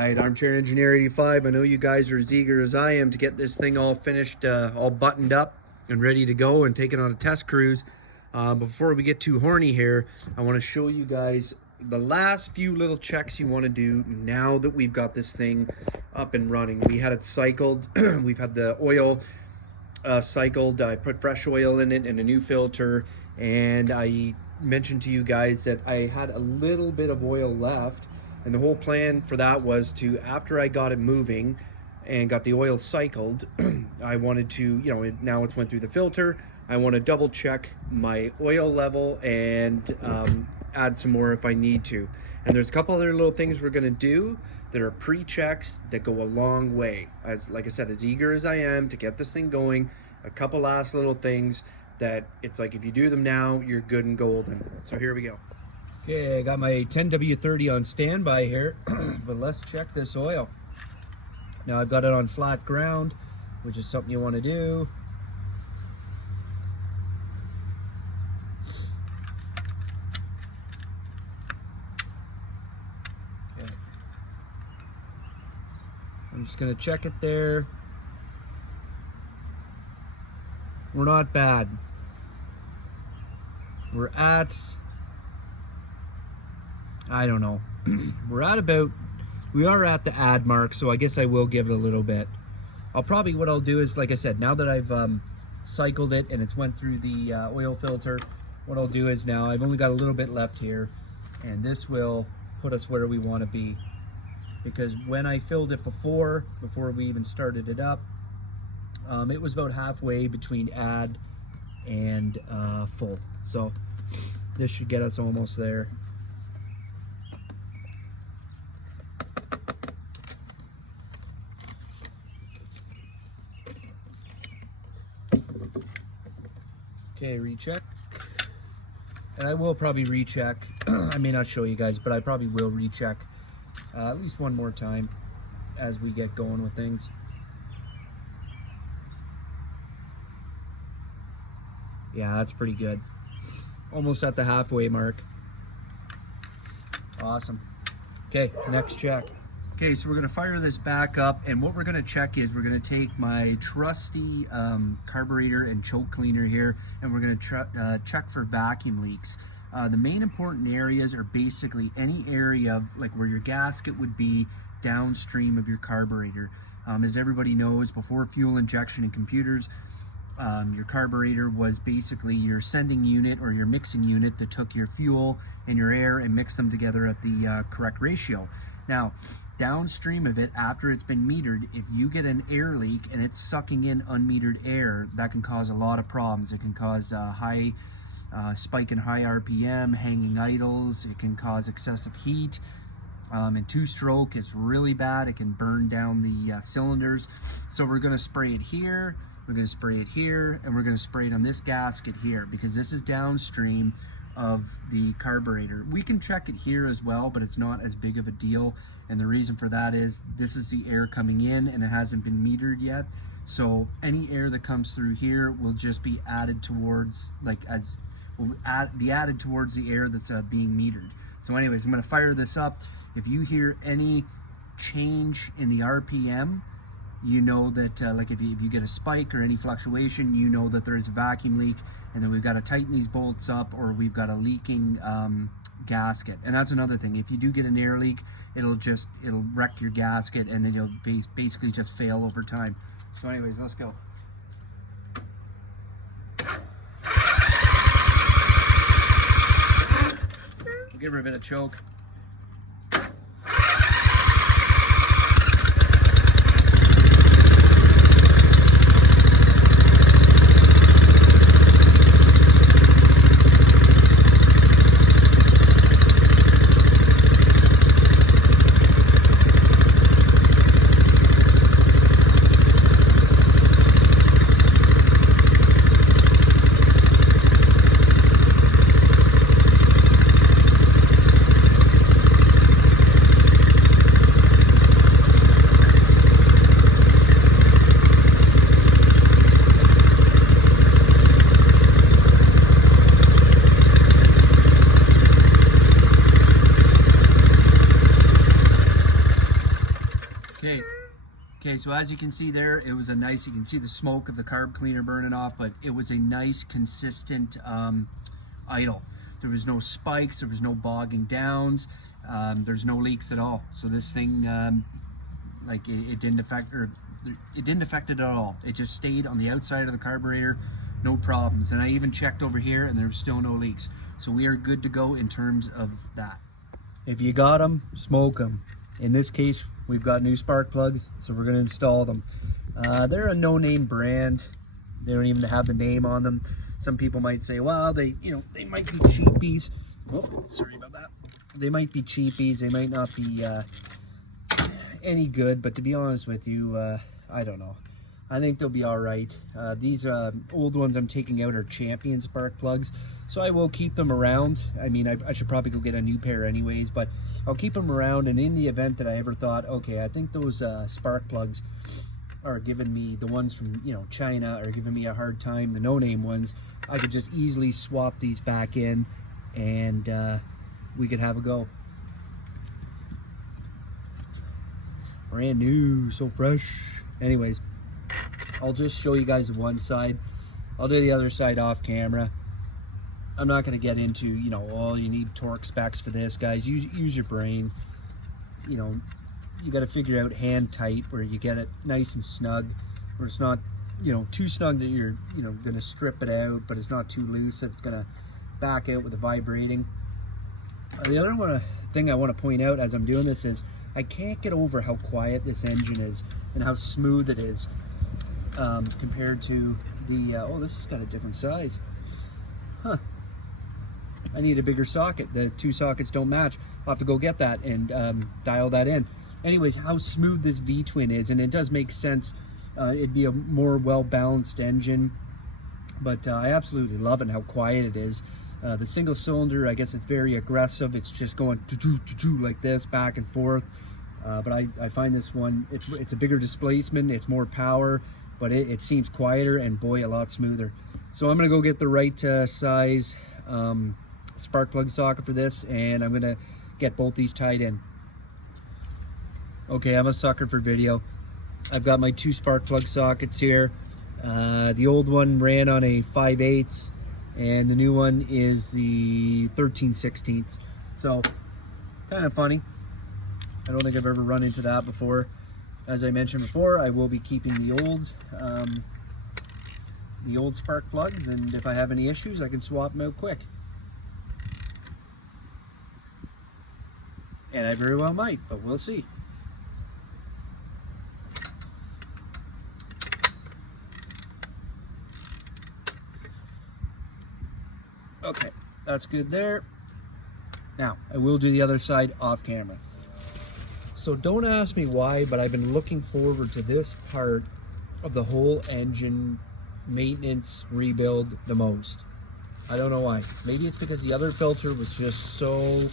right, Armchair Engineer 85. I know you guys are as eager as I am to get this thing all finished, all buttoned up and ready to go and take it on a test cruise. Before we get too horny here, I want to show you guys the last few little checks you want to do now that we've got this thing up and running. We had it cycled. We've had the oil cycled. I put fresh oil in it and a new filter, and I mentioned to you guys that I had a little bit of oil left, and the whole plan for that was to, after I got it moving and got the oil cycled, I wanted to, you know, now it's went through the filter, I want to double check my oil level and add some more if I need to. And there's a couple other little things we're going to do that are pre-checks that go a long way. As like I said, as eager as I am to get this thing going, a couple last little things that it's like if you do them now, you're good and golden. So here we go. Okay, I got my 10W30 on standby here, but let's check this oil. Now I've got it on flat ground, which is something you want to do. Okay. I'm just going to check it there. We're not bad. We're at, I don't know. We're at about, we are at the add mark, so I guess I will give it a little bit. I'll probably, what I'll do is, like I said, now that I've cycled it and it's went through the oil filter, what I'll do is now I've only got a little bit left here, and this will put us where we want to be. Because when I filled it before we even started it up, it was about halfway between add and full. So this should get us almost there. Okay, recheck. And I will probably recheck. I may not show you guys, but I probably will recheck at least one more time as we get going with things. Yeah, that's pretty good. Almost at the halfway mark. Awesome. Okay, next check. Okay, so we're gonna fire this back up, and what we're gonna check is we're gonna take my trusty carburetor and choke cleaner here, and we're gonna check for vacuum leaks. The main important areas are basically any area of like where your gasket would be downstream of your carburetor. As everybody knows, before fuel injection in computers, your carburetor was basically your sending unit or your mixing unit that took your fuel and your air and mixed them together at the correct ratio. Now, downstream of it, after it's been metered, if you get an air leak and it's sucking in unmetered air, that can cause a lot of problems. It can cause high spike in high RPM, hanging idles. It can cause excessive heat. And two-stroke is really bad. It can burn down the cylinders. So we're going to spray it here. We're going to spray it here, and we're going to spray it on this gasket here because this is downstream of the carburetor. We can check it here as well, but it's not as big of a deal, and the reason for that is this is the air coming in and it hasn't been metered yet. So any air that comes through here will just be added towards, be added towards the air that's being metered. So anyways, I'm going to fire this up. If you hear any change in the RPM, you know that like if you get a spike or any fluctuation, you know that there is a vacuum leak, and then we've got to tighten these bolts up, or we've got a leaking gasket. And that's another thing. If you do get an air leak, it'll wreck your gasket, and then you'll basically just fail over time. So anyways, let's go. We'll give her a bit of choke. Okay. Okay, so as you can see there, it was a nice, you can see the smoke of the carb cleaner burning off, but it was a nice, consistent idle. There was no spikes, there was no bogging downs, there's no leaks at all. So this thing, like it didn't affect, or it didn't affect it at all. It just stayed on the outside of the carburetor, no problems. And I even checked over here and there was still no leaks. So we are good to go in terms of that. If you got them, smoke them. In this case, we've got new spark plugs, so we're gonna install them. They're a no-name brand. They don't even have the name on them. Some people might say, well, they might be cheapies. Oh, sorry about that. They might be cheapies. They might not be any good, but to be honest with you, I don't know. I think they'll be all right. These old ones I'm taking out are Champion spark plugs, so I will keep them around. I mean, I should probably go get a new pair anyways, but I'll keep them around, and in the event that I ever thought, okay, I think those spark plugs are giving me, the ones from, you know, China are giving me a hard time, the no-name ones, I could just easily swap these back in, and we could have a go. Brand new, so fresh. Anyways, I'll just show you guys the one side. I'll do the other side off camera. I'm not going to get into, you know, oh, you need torque specs for this, guys. Use your brain. You know, you got to figure out hand tight where you get it nice and snug, where it's not, you know, too snug that you're, you know, going to strip it out, but it's not too loose that it's going to back out with the vibrating. The other thing I want to point out as I'm doing this is I can't get over how quiet this engine is and how smooth it is compared to the, oh, this has got a different size. Huh. I need a bigger socket. The two sockets don't match. I'll have to go get that and dial that in. Anyways, how smooth this V-twin is, and it does make sense. It'd be a more well-balanced engine, but I absolutely love it and how quiet it is. The single cylinder, I guess it's very aggressive. It's just going like this, back and forth. But I find this one, it's a bigger displacement, it's more power, but it seems quieter and boy, a lot smoother. So I'm gonna go get the right size spark plug socket for this, and I'm gonna get both these tied in. Okay, I'm a sucker for video. I've got my two spark plug sockets here. The old one ran on a 5/8, and the new one is the 13/16. So, kind of funny. I don't think I've ever run into that before. As I mentioned before, I will be keeping the old spark plugs, and if I have any issues, I can swap them out quick. And I very well might, but we'll see. Okay, that's good there. Now, I will do the other side off camera. So don't ask me why, but I've been looking forward to this part of the whole engine maintenance rebuild the most. I don't know why. Maybe it's because the other filter was just so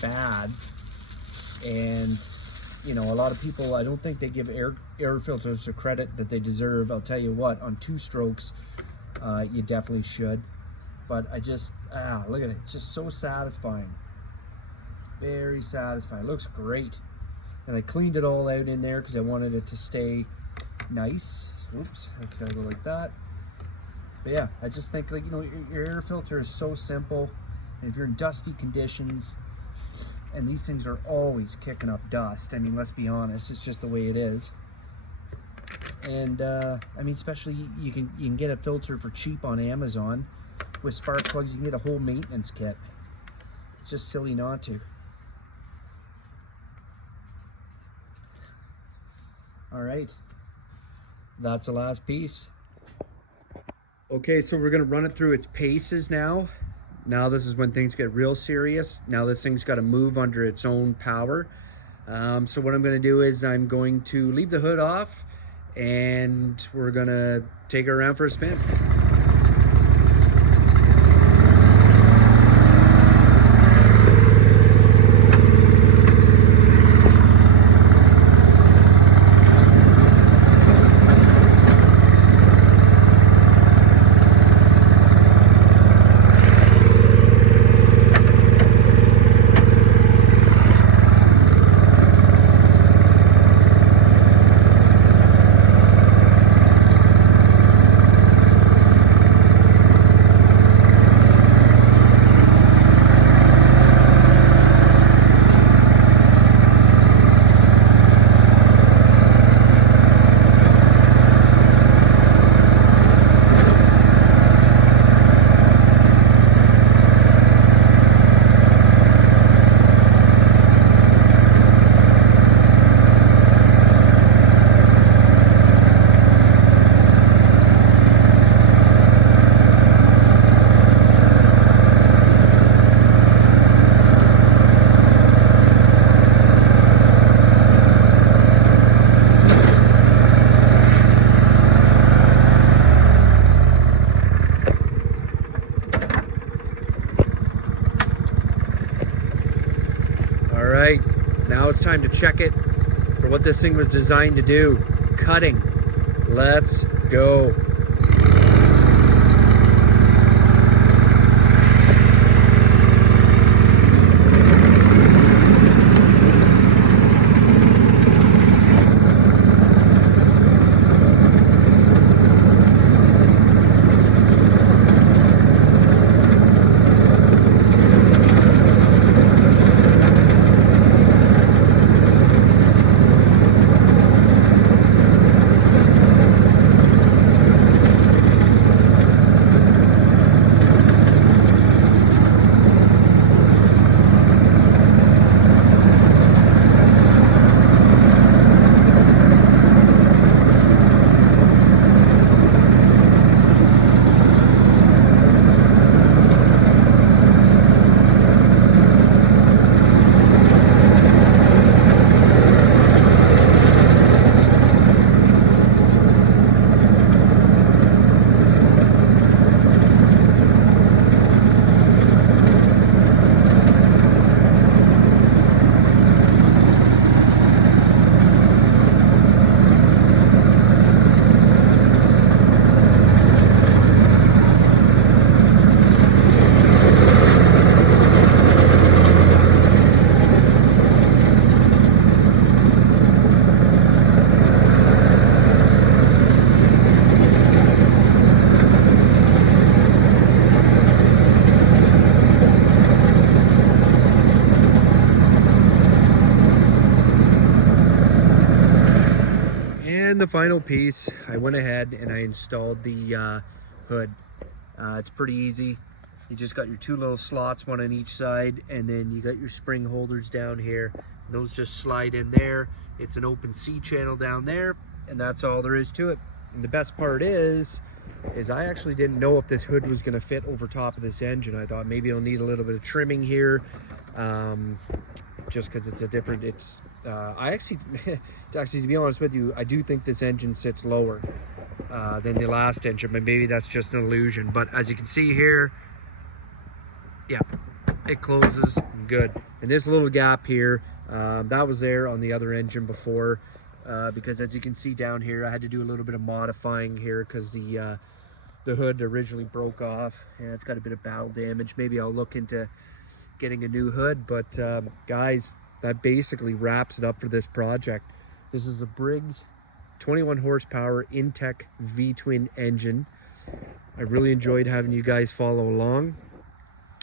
bad, and you know, a lot of people, I don't think they give air filters the credit that they deserve. I'll tell you what, on two strokes, you definitely should. But I just, look at it, it's just so satisfying. Very satisfying, it looks great. And I cleaned it all out in there because I wanted it to stay nice. Oops, that's gotta go like that. But yeah, I just think, like, you know, your air filter is so simple. And if you're in dusty conditions, and these things are always kicking up dust, I mean, let's be honest, it's just the way it is. And I mean, especially you can get a filter for cheap on Amazon. With spark plugs, you can get a whole maintenance kit. It's just silly not to. All right, that's the last piece. Okay, so we're gonna run it through its paces now. Now this is when things get real serious. Now this thing's got to move under its own power. So what I'm gonna do is I'm going to leave the hood off, and we're gonna take her around for a spin. Now it's time to check it for what this thing was designed to do. Cutting. Let's go. And the final piece, I went ahead and I installed the hood. It's pretty easy. You just got your two little slots, one on each side, and then you got your spring holders down here. Those just slide in there. It's an open C channel down there, and that's all there is to it. And the best part is I actually didn't know if this hood was going to fit over top of this engine. I thought maybe it'll need a little bit of trimming here, just because it's a different, I actually, to be honest with you, I do think this engine sits lower than the last engine, but maybe that's just an illusion. But as you can see here, yeah, it closes good. And this little gap here, that was there on the other engine before, because as you can see down here, I had to do a little bit of modifying here because the hood originally broke off and it's got a bit of battle damage. Maybe I'll look into getting a new hood, but guys, that basically wraps it up for this project. This is a Briggs 21 horsepower Intech V-twin engine. I really enjoyed having you guys follow along.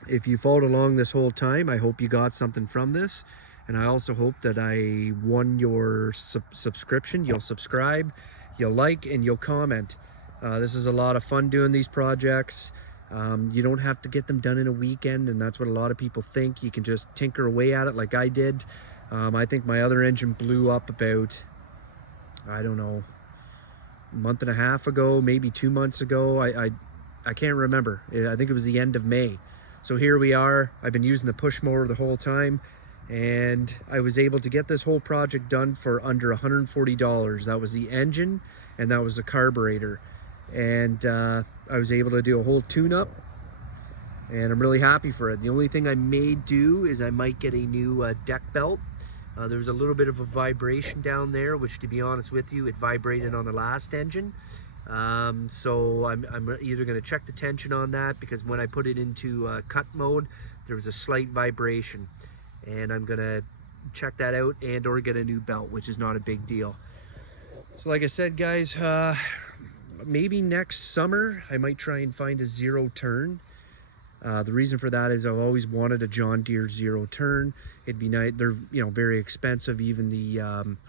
If you followed along this whole time, I hope you got something from this, and I also hope that I won your subscription. You'll subscribe, you'll like, and you'll comment. This is a lot of fun doing these projects. You don't have to get them done in a weekend, and that's what a lot of people think. You can just tinker away at it like I did. I think my other engine blew up about, I don't know, a month and a half ago, maybe 2 months ago. I can't remember. I think it was the end of May. So here we are. I've been using the push mower the whole time, and I was able to get this whole project done for under $140. That was the engine, and that was the carburetor. And I was able to do a whole tune-up, and I'm really happy for it. The only thing I may do is I might get a new deck belt. There was a little bit of a vibration down there, which, to be honest with you, it vibrated on the last engine. So I'm either going to check the tension on that, because when I put it into cut mode, there was a slight vibration, and I'm going to check that out and or get a new belt, which is not a big deal. So like I said, guys, maybe next summer I might try and find a zero turn. The reason for that is I've always wanted a John Deere zero turn. It'd be nice. They're, you know, very expensive, even the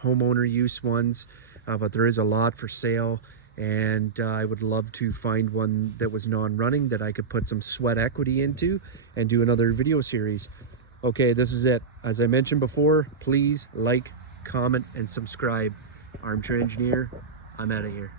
homeowner use ones, but there is a lot for sale, and I would love to find one that was non-running that I could put some sweat equity into and do another video series. Okay, this is it. As I mentioned before, please like, comment, and subscribe. Armchair Engineer, I'm out of here.